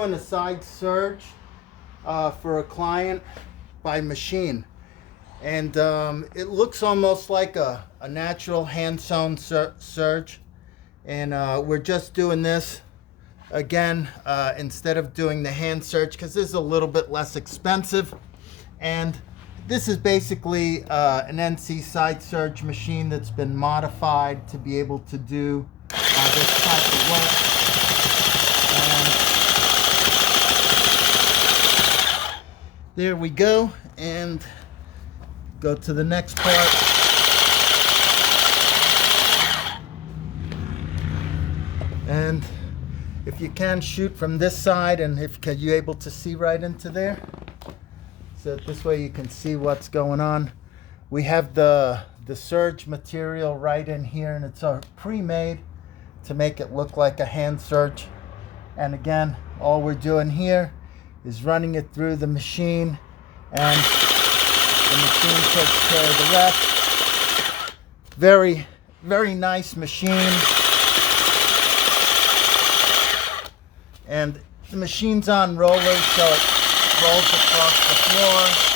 doing a side serge for a client by machine, and it looks almost like a natural hand sewn serge, and we're just doing this again instead of doing the hand serge because this is a little bit less expensive. And this is basically an NC side serge machine that's been modified to be able to do this type of work. And there we go, and go to the next part. And if you can, shoot from this side, and if you're able to see right into there, so this way you can see what's going on. We have the serge material right in here, and it's pre-made to make it look like a hand serge. And again, all we're doing here is running it through the machine, and the machine takes care of the rest. Very, very nice machine. And the machine's on rollers, so it rolls across the floor.